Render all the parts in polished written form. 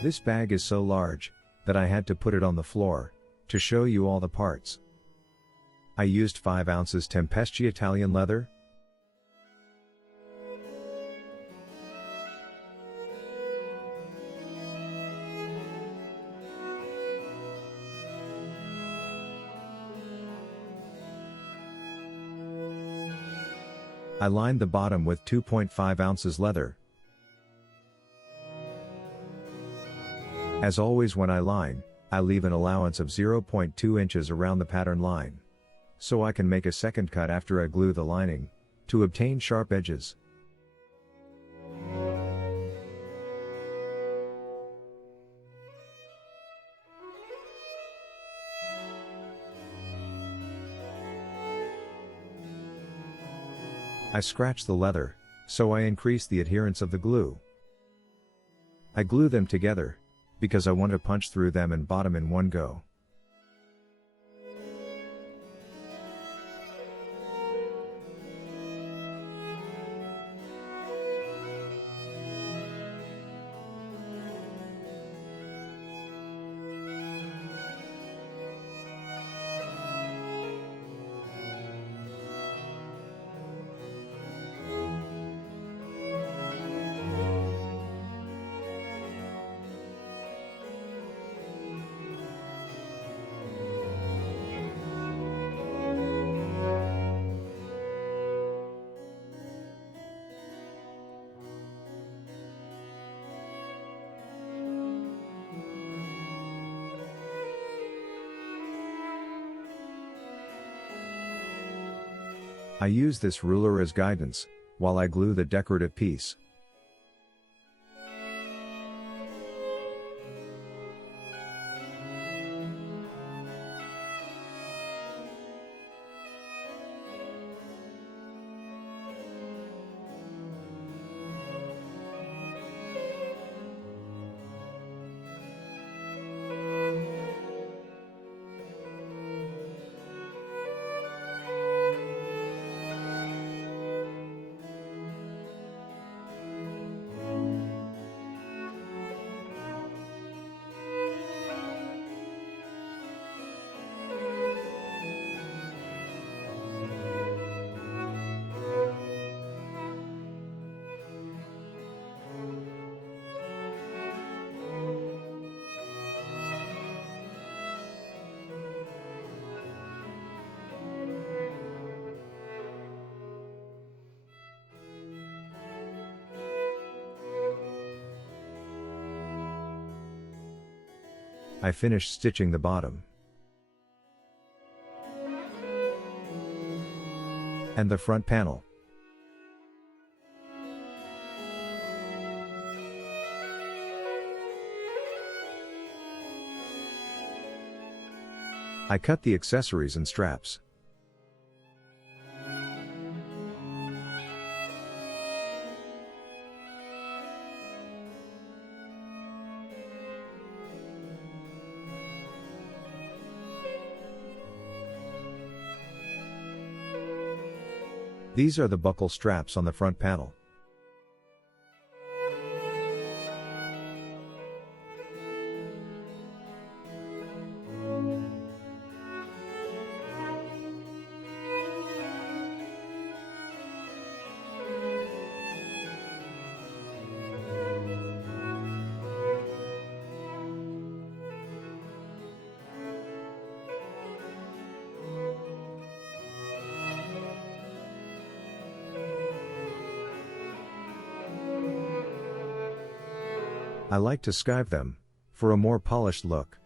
This bag is so large, that I had to put it on the floor, to show you all the parts. I used 5 ounces Tempesti Italian leather. I lined the bottom with 2.5 ounces leather. As always when I line, I leave an allowance of 0.2 inches around the pattern line. So I can make a second cut after I glue the lining, to obtain sharp edges. I scratch the leather, so I increase the adherence of the glue. I glue them together, because I want to punch through them and bottom in one go. I use this ruler as guidance, while I glue the decorative piece. I finish stitching the bottom and the front panel. I cut the accessories and straps. These are the buckle straps on the front panel. I like to skive them, for a more polished look.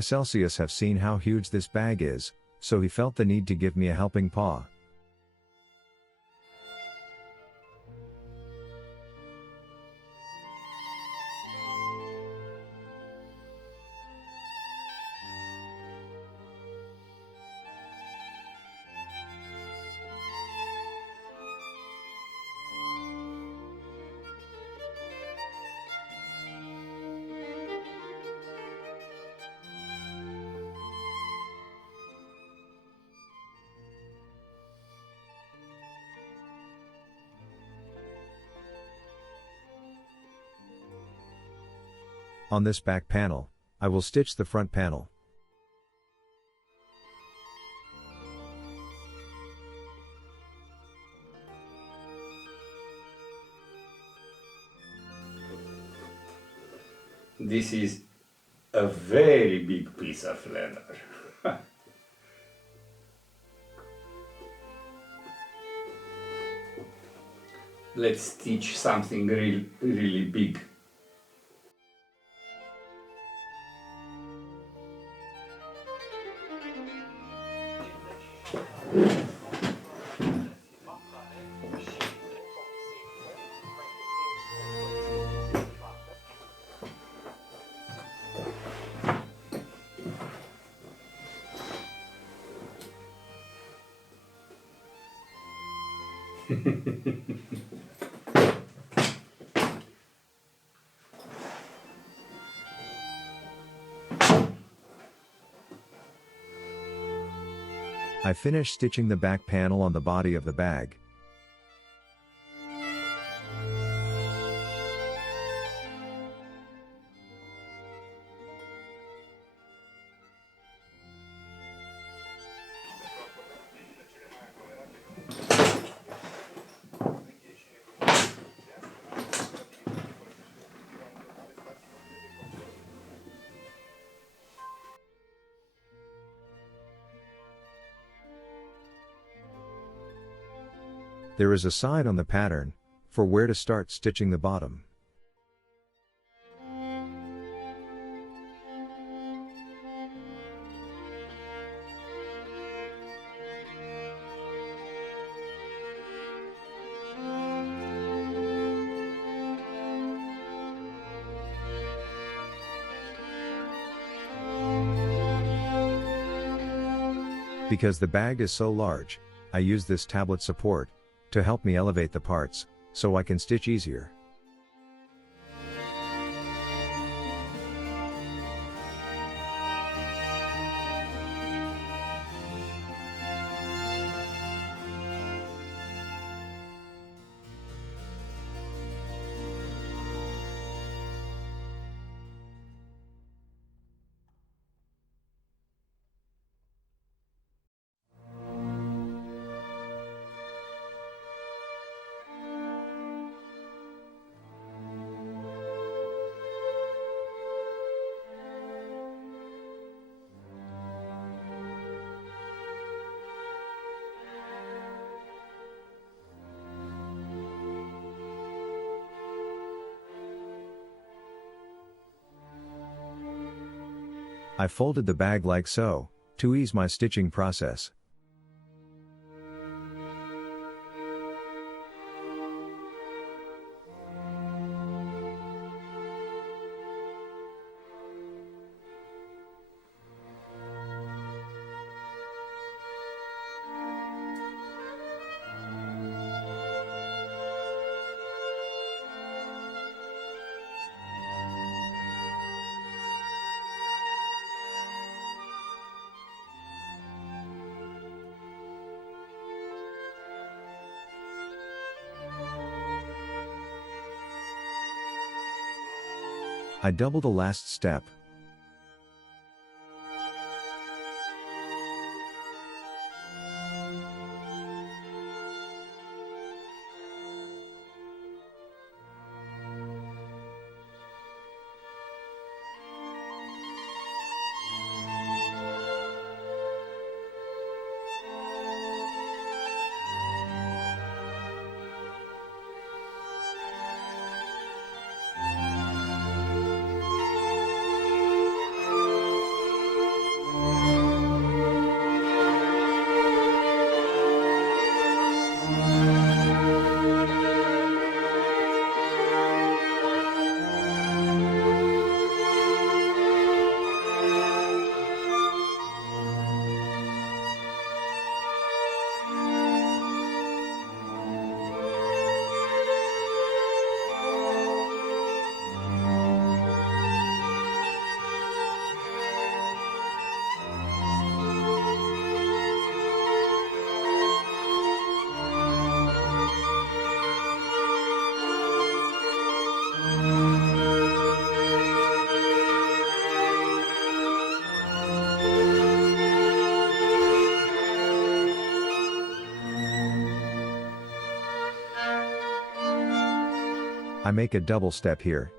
Celsius have seen how huge this bag is, so he felt the need to give me a helping paw. On this back panel, I will stitch the front panel. This is a very big piece of leather. Let's stitch something really big. I finished stitching the back panel on the body of the bag. There is a side on the pattern for where to start stitching the bottom. Because the bag is so large, I use this tablet support to help me elevate the parts, so I can stitch easier. I folded the bag like so, to ease my stitching process. I double the last step. I make a double step here.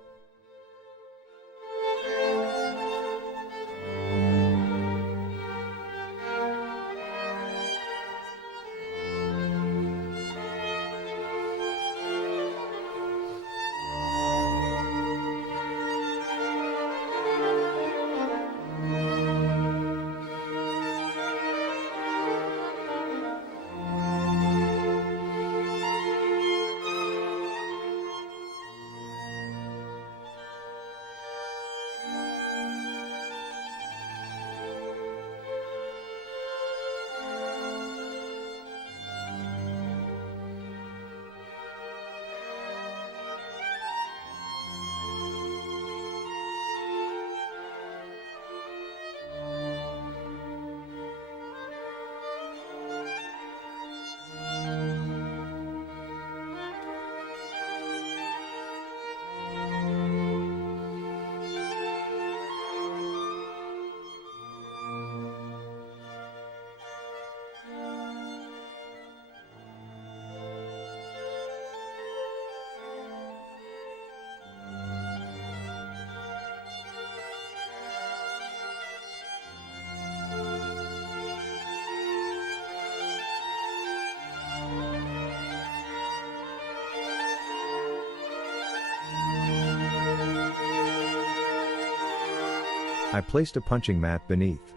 I placed a punching mat beneath.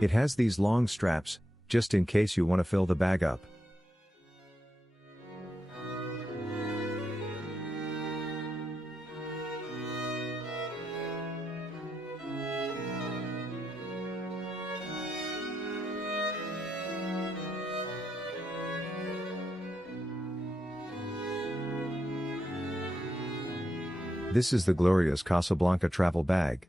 It has these long straps, just in case you want to fill the bag up. This is the glorious Casablanca travel bag.